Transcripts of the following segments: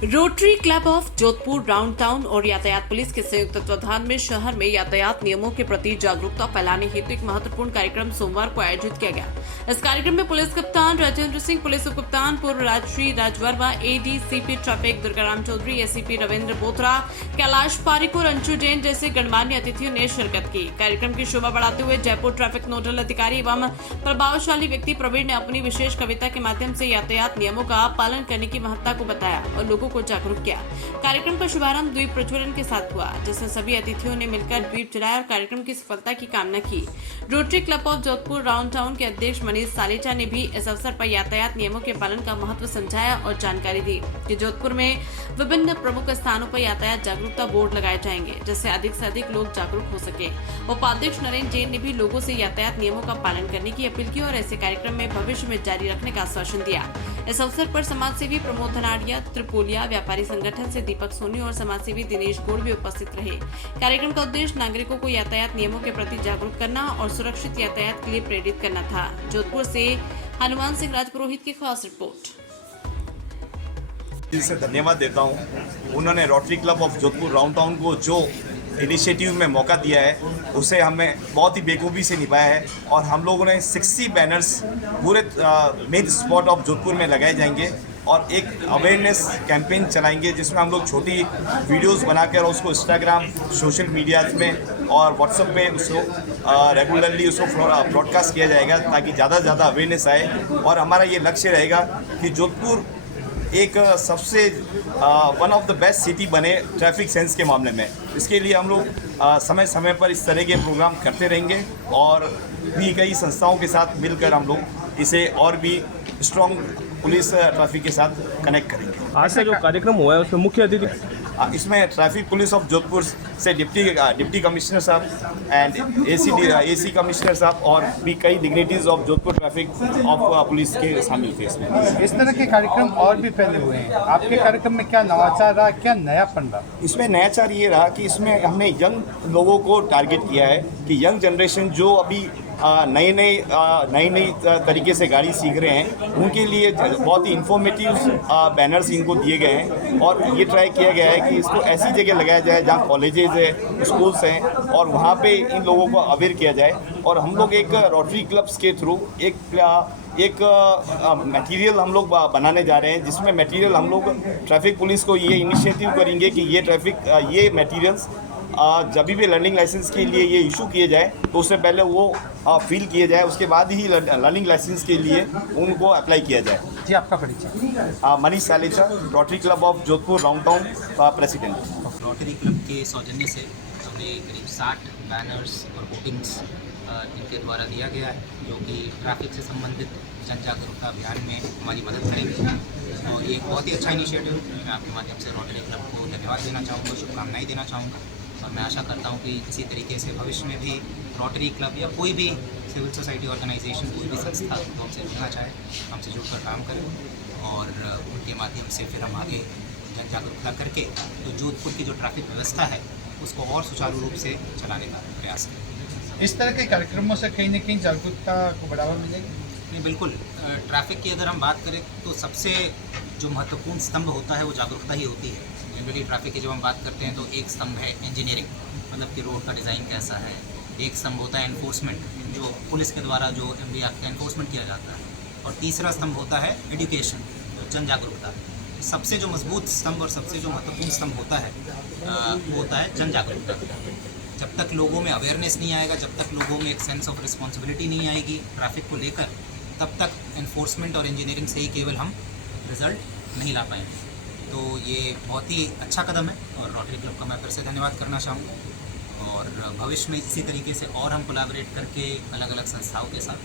Rotary Club of Jodhpur round town और यातायात police के संयुक्त तत्वाधान में शहर में यातायात नियमों के प्रति जागरूकता फैलाने हेतु एक महत्वपूर्ण कार्यक्रम सोमवार को आयोजित किया गया। इस कार्यक्रम में पुलिस कप्तान राजेंद्र सिंह, पुलिस उप कप्तान पूर्व Rajshree Rajverma, ADCP traffic Durgaram Chaudhary, ACP Ravindra Bothra, Kailash Pareek और अंशु जैन जैसे गणमान्य अतिथियों ने शिरकत की। कार्यक्रम की शोभा बढ़ाते हुए जयपुर ट्रैफिक नोडल अधिकारी एवं प्रभावशाली व्यक्ति प्रवीण ने अपनी विशेष कविता के माध्यम से यातायात नियमों का पालन करने की महत्ता को बताया और लोगों को जागरूक किया। कार्यक्रम का शुभारंभ द्वीप प्रज्वलन के साथ हुआ, जिसमें सभी अतिथियों ने मिलकर द्वीप जलाया और कार्यक्रम की सफलता की कामना की। Rotary Club of Jodhpur round town के अध्यक्ष मनीष सालेचा ने भी इस अवसर पर यातायात नियमों के पालन का महत्व समझाया और जानकारी दी कि जोधपुर में विभिन्न प्रमुख स्थानों पर यातायात जागरूकता बोर्ड लगाए जाएंगे, जिससे अधिक से अधिक लोग जागरूक हो सके। उपाध्यक्ष नरेंद्र जैन ने भी लोगों से यातायात नियमों का पालन करने की अपील की और ऐसे कार्यक्रम में भविष्य में जारी रखने का आश्वासन दिया। इस अवसर पर समाज सेवी प्रमोद धनाड़िया, त्रिपोलिया व्यापारी संगठन से दीपक सोनी और समाज सेवी दिनेश गोड़ भी उपस्थित रहे। कार्यक्रम का उद्देश्य नागरिकों को यातायात नियमों के प्रति जागरूक करना और सुरक्षित यातायात के लिए प्रेरित करना था। जोधपुर से हनुमान सिंह राजपुरोहित की खास रिपोर्ट। दिल से धन्यवाद देता हूँ। उन्होंने rotary Club of Jodhpur round town को जो इनिशिएटिव में मौका दिया है उसे हमें बहुत ही बेखूबी से निभाया है और हम लोगों ने 60 बैनर्स पूरे मेन स्पॉट ऑफ जोधपुर में लगाए जाएंगे और एक अवेयरनेस कैंपेन चलाएंगे, जिसमें हम लोग छोटी वीडियोस बनाकर उसको इंस्टाग्राम, सोशल मीडिया में और व्हाट्सएप में उसको रेगुलरली उसको ब्रॉडकास्ट किया जाएगा ताकि ज़्यादा से ज़्यादा अवेयरनेस आए। और हमारा ये लक्ष्य रहेगा कि जोधपुर एक सबसे one of the best city बने ट्रैफिक सेंस के मामले में। इसके लिए हम लोग समय समय पर इस तरह के प्रोग्राम करते रहेंगे और भी कई संस्थाओं के साथ मिलकर हम लोग इसे और भी स्ट्रॉन्ग पुलिस ट्रैफिक के साथ कनेक्ट करेंगे। आज का जो कार्यक्रम हुआ है उसमें मुख्य अतिथि इसमें ट्रैफिक पुलिस ऑफ जोधपुर से डिप्टी कमिश्नर साहब एंड एसी कमिश्नर साहब और भी कई dignities of Jodhpur traffic of police के शामिल थे। इसमें इस तरह के कार्यक्रम और भी फैले हुए हैं। आपके कार्यक्रम में क्या नवाचार रहा, क्या नयापन रहा? इसमें नयाचार ये रहा कि इसमें हमने यंग लोगों को टारगेट किया है कि यंग जनरेशन जो अभी नई तरीके से गाड़ी सीख रहे हैं उनके लिए बहुत ही इंफॉर्मेटिव बैनर्स इनको दिए गए हैं और ये ट्राई किया गया है कि इसको ऐसी जगह लगाया जाए जहाँ कॉलेजेस है, स्कूल्स हैं और वहाँ पे इन लोगों को अवेयर किया जाए। और हम लोग एक रोटरी क्लब्स के थ्रू एक मटेरियल हम लोग बनाने जा रहे हैं, जिसमें मटेरियल हम लोग ट्रैफिक पुलिस को ये इनिशिएटिव करेंगे कि ये मटेरियल्स जब भी लर्निंग लाइसेंस के लिए ये इशू किए जाए तो उससे पहले वो फील किए जाए, उसके बाद ही लर्निंग लाइसेंस के लिए उनको अप्लाई किया जाए। जी, आपका परिचय? Manish Salecha, Rotary Club of Jodhpur round town का प्रेसिडेंट। रोटरी क्लब के सौजन्य से हमें करीब 60 बैनर्स और होर्डिंग्स इनके द्वारा दिया गया है, जो कि ट्रैफिक से संबंधित जन जागरूकता अभियान में हमारी मदद करेंगे। और ये एक बहुत ही अच्छा इनिशिएटिव है। मैं आपके माध्यम से रोटरी क्लब को धन्यवाद देना चाहूँगा, शुभकामनाएं देना चाहूँगा और मैं आशा करता हूँ कि इसी तरीके से भविष्य में भी रोटरी क्लब या कोई भी सिविल सोसाइटी ऑर्गेनाइजेशन, कोई भी संस्था तो हमसे जुड़ना चाहे, हमसे जुड़कर काम करें और उनके माध्यम से फिर हम आगे जन जागरूकता करके तो जोधपुर की जो ट्रैफिक व्यवस्था है उसको और सुचारू रूप से चलाने का प्रयास करें। इस तरह के कार्यक्रमों से कहीं न कहीं जागरूकता को बढ़ावा मिलेगा? नहीं, बिल्कुल। ट्रैफिक की अगर हम बात करें तो सबसे जो महत्वपूर्ण स्तंभ होता है वो जागरूकता ही होती है। जनरली ट्रैफिक की जब हम बात करते हैं तो एक स्तंभ है इंजीनियरिंग, मतलब कि रोड का डिज़ाइन कैसा है। एक स्तंभ होता है एनफोर्समेंट, जो पुलिस के द्वारा जो MV एक्ट का एनफोर्समेंट किया जाता है। और तीसरा स्तंभ होता है एजुकेशन, जन जागरूकता। सबसे जो मजबूत स्तंभ और सबसे जो महत्वपूर्ण स्तंभ होता है वो होता है जन जागरूकता। जब तक लोगों में अवेयरनेस नहीं आएगा, जब तक लोगों में एक सेंस ऑफ रिस्पॉन्सिबिलिटी नहीं आएगी ट्रैफिक को लेकर, तब तक एनफोर्समेंट और इंजीनियरिंग से ही केवल हम रिज़ल्ट नहीं ला पाएंगे। तो ये बहुत ही अच्छा कदम है और रोटरी क्लब का मैं फिर से धन्यवाद करना चाहूँगा और भविष्य में इसी तरीके से और हम कोलैबोरेट करके अलग अलग संस्थाओं के साथ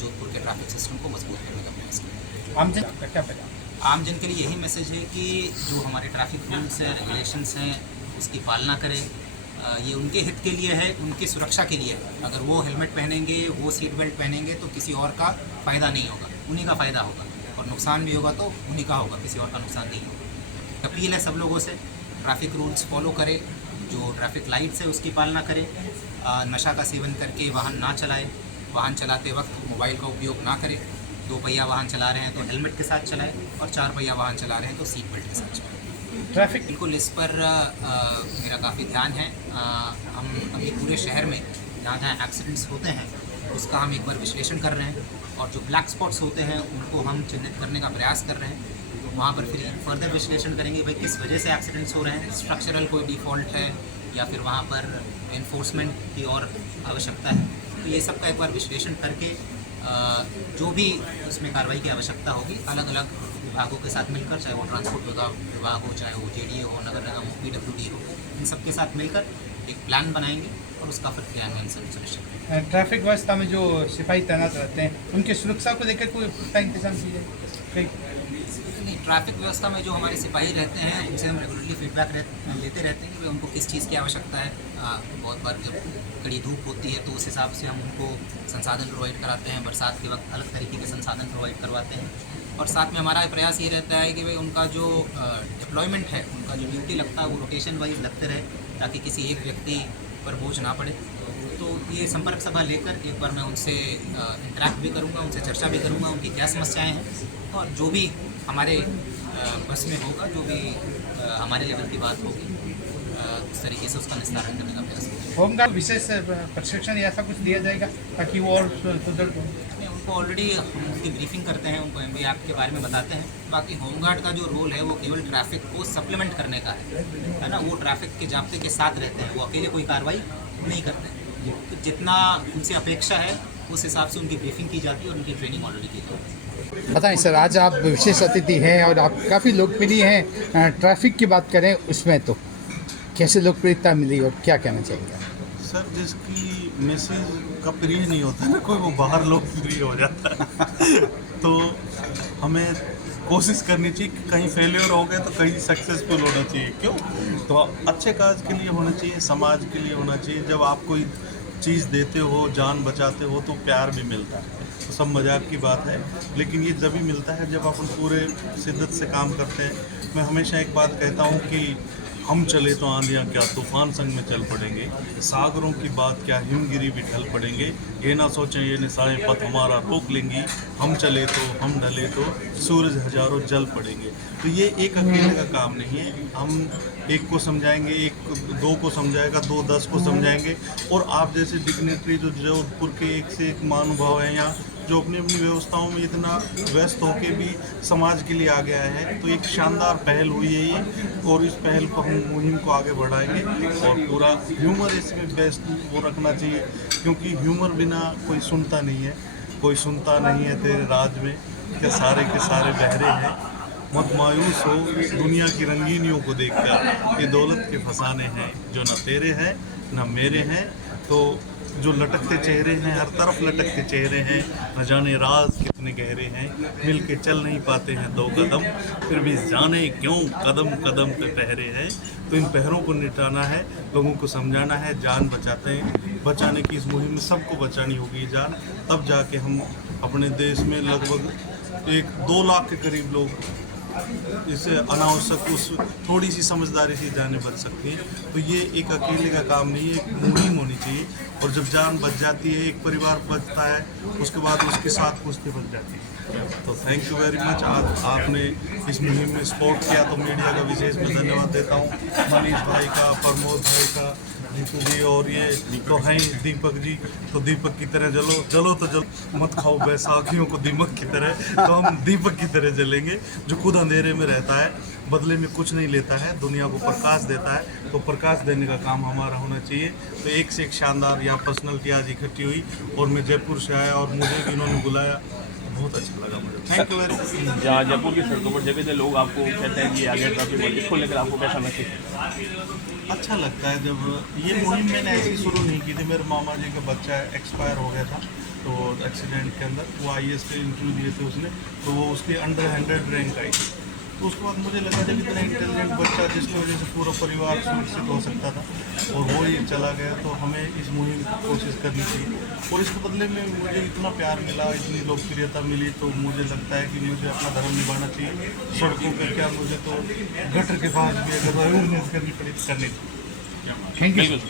जोधपुर के ट्रैफिक सिस्टम को मजबूत करने का प्रयास करें। आमजन का क्या पैगाम? आमजन के लिए यही मैसेज है कि जो हमारे ट्रैफिक रूल्स हैं, रेगुलेशंस हैं, उसकी पालना करें। ये उनके हित के लिए है, उनकी सुरक्षा के लिए है। अगर वो हेलमेट पहनेंगे, वो सीट बेल्ट पहनेंगे तो किसी और का फ़ायदा नहीं होगा, उन्हीं का फ़ायदा होगा और नुकसान भी होगा तो उन्हीं का होगा, किसी और का नुकसान नहीं होगा। अपील है सब लोगों से, ट्रैफिक रूल्स फॉलो करें, जो ट्रैफिक लाइट्स है उसकी पालना करें, नशा का सेवन करके वाहन ना चलाएं, वाहन चलाते वक्त मोबाइल का उपयोग ना करें 2 पहिया वाहन चला रहे हैं तो हेलमेट के साथ चलाएं, और 4 पहिया वाहन चला रहे हैं तो सीट बेल्ट के साथ चलाएं। ट्रैफिक बिल्कुल इस पर मेरा काफ़ी ध्यान है। हम अभी पूरे शहर में जहाँ जहाँ एक्सीडेंट्स होते हैं उसका हम एक बार विश्लेषण कर रहे हैं, और जो ब्लैक स्पॉट्स होते हैं उनको हम चिन्हित करने का प्रयास कर रहे हैं। वहाँ पर फिर फर्दर विश्लेषण करेंगे भाई किस वजह से एक्सीडेंट्स हो रहे हैं, स्ट्रक्चरल कोई डिफ़ॉल्ट है या फिर वहाँ पर एनफोर्समेंट की और आवश्यकता है। तो ये सब का एक बार विश्लेषण करके जो भी उसमें कार्रवाई की आवश्यकता होगी अलग अलग विभागों के साथ मिलकर, चाहे वो ट्रांसपोर्ट विभाग हो, चाहे वो JDA हो, नगर निगम हो, PWD हो, इन सब के साथ मिलकर एक प्लान बनाएंगे और उसका फिर क्रियान्वयन सुनिश्चित करेंगे। ट्रैफिक व्यवस्था में जो सिपाही तैनात रहते हैं उनकी सुरक्षा को लेकर कोई पुख्ता इंतजाम किए जाए? नहीं, ट्रैफिक व्यवस्था में जो हमारे सिपाही रहते हैं उनसे हम रेगुलरली फीडबैक लेते रहते हैं कि भाई उनको किस चीज़ की आवश्यकता है। बहुत बार जब कड़ी धूप होती है तो उस हिसाब से हम उनको संसाधन प्रोवाइड कराते हैं, बरसात के वक्त अलग तरीके के संसाधन प्रोवाइड करवाते हैं, और साथ में हमारा प्रयास ये रहता है कि भाई उनका जो डिप्लॉयमेंट है, उनका जो ड्यूटी लगता है वो रोटेशन वाइज लगते रहे, ताकि किसी एक व्यक्ति पर बोझ ना पड़े। तो ये संपर्क सभा लेकर एक बार मैं उनसे इंटरेक्ट भी करूँगा, उनसे चर्चा भी करूँगा, उनकी क्या समस्याएं हैं, और जो भी हमारे बस में होगा, जो भी हमारे लेवल की बात होगी, उस तरीके से उसका निस्तारण करने का प्रयास करेंगे। होमगार्ड विशेष प्रशिक्षण या ऐसा कुछ दिया जाएगा ताकि वो और सुदृढ़ हो? उनको ऑलरेडी हम उनकी ब्रीफिंग करते हैं, उनको MB एक्ट के बारे में बताते हैं। बाकी होमगार्ड का जो रोल है वो केवल ट्रैफिक को सप्लीमेंट करने का है ना। वो ट्रैफिक के जाब्ते के साथ रहते हैं, वो अकेले कोई कार्रवाई नहीं करते। तो जितना उनसे अपेक्षा है उस हिसाब से उनकी ब्रीफिंग की जाती है और उनकी ट्रेनिंग ऑलरेडी की जाती है। बताएं सर, आज आप विशेष अतिथि हैं और आप काफ़ी लोकप्रिय हैं। ट्रैफिक की बात करें उसमें तो कैसे लोकप्रियता मिली और क्या कहना चाहिए? सर, जिसकी मैसेज का प्रिय नहीं होता ना कोई, वो बाहर लोकप्रिय हो जाता है। तो हमें कोशिश करनी चाहिए कि कहीं फेलियर हो गए तो कहीं सक्सेसफुल होना चाहिए। क्यों? तो अच्छे काज के लिए होना चाहिए, समाज के लिए होना चाहिए। जब आप कोई चीज़ देते हो, जान बचाते हो, तो प्यार भी मिलता है। तो सब मजाक की बात है, लेकिन ये जब भी मिलता है जब अपन पूरे शिद्दत से काम करते हैं। मैं हमेशा एक बात कहता हूँ कि हम चले तो आंधियाँ क्या तूफान संग में चल पड़ेंगे, सागरों की बात क्या हिमगिरी भी ढल पड़ेंगे। ये ना सोचें ये निशाएं पथ हमारा रोक लेंगी, हम चले तो हम ढले तो सूरज हजारों जल पड़ेंगे। तो ये एक अकेले का काम नहीं है। हम एक को समझाएंगे, एक दो को समझाएगा, 2 10 को समझाएंगे। और आप जैसे डिग्नेटरी जो जोधपुर के एक से एक महानुभाव हैं यहाँ, जो अपनी अपनी व्यवस्थाओं में इतना व्यस्त होकर भी समाज के लिए आगे आए हैं, तो एक शानदार पहल हुई है ये। और इस पहल को हम मुहिम को आगे बढ़ाएंगे और पूरा ह्यूमर इसमें बेस्ट वो रखना चाहिए, क्योंकि ह्यूमर बिना कोई सुनता नहीं है। कोई सुनता नहीं है तेरे राज में के सारे बहरे हैं। मत मायूस हो दुनिया की रंगीनियों को देखकर, ये दौलत के फसाने हैं जो न तेरे हैं न मेरे हैं। तो जो लटकते चेहरे हैं, हर तरफ लटकते चेहरे हैं, न जाने राज कितने गहरे हैं। मिल के चल नहीं पाते हैं 2 कदम, फिर भी जाने क्यों कदम कदम पे पहरे हैं। तो इन पहरों को निटाना है, लोगों को समझाना है, जान बचाने की इस मुहिम में सबको बचानी होगी जान। तब जाके हम अपने देश में लगभग 1-2 लाख के करीब लोग इससे अनावश्यक उस थोड़ी सी समझदारी से जाने बच सकती हैं। तो ये एक अकेले का काम नहीं है, एक मुहिम होनी चाहिए। और जब जान बच जाती है, एक परिवार बचता है, उसके बाद उसके साथ पुश्ते बच जाती है। तो थैंक यू वेरी मच। आज आपने इस मुहिम में सपोर्ट किया तो मीडिया का विशेष मैं धन्यवाद देता हूँ। मनीष भाई का, प्रमोद भाई का, जीतू जी, और ये तो हैं दीपक जी। तो दीपक की तरह जलो तो जलो, मत खाओ बैसाखियों को दीमक की तरह। तो हम दीपक की तरह जलेंगे, जो खुद अंधेरे में रहता है, बदले में कुछ नहीं लेता है, दुनिया को प्रकाश देता है। तो प्रकाश देने का काम हमारा होना चाहिए। तो एक से एक शानदार यहाँ पर्सनैलिटी आज इकट्ठी हुई और मैं जयपुर से आया और मुझे भी इन्होंने बुलाया, बहुत अच्छा लगा मुझे। Thank you very much. जहाँ जयपुर की सड़कों पर जगह से लोग आपको कहते हैं कि आगे ट्रैफिक है, इसको लेकर आपको कैसा महसूस? अच्छा लगता है जब ये मुहिम मैंने ऐसी शुरू नहीं की थी। मेरे मामा जी का बच्चा एक्सपायर हो गया था तो एक्सीडेंट के अंदर, वो IAS के इंटरव्यू दिए थे उसने, तो वो उसकी अंडर 100 रैंक आई थी। तो उसके बाद मुझे लगा जब इतना इंटेलिजेंट बच्चा जिसकी वजह से पूरा परिवार सुरक्षित हो सकता था और वो ही चला गया, तो हमें इस मुहिम की कोशिश करनी चाहिए। और इसके बदले में मुझे इतना प्यार मिला, इतनी लोकप्रियता मिली, तो मुझे लगता है कि मुझे अपना धर्म निभाना चाहिए। सड़कों पर क्या, मुझे तो गटर के पास भी अगर अवेयरनेस करनी पड़ी तो करनी चाहिए। Thank you.